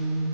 Mm-hmm.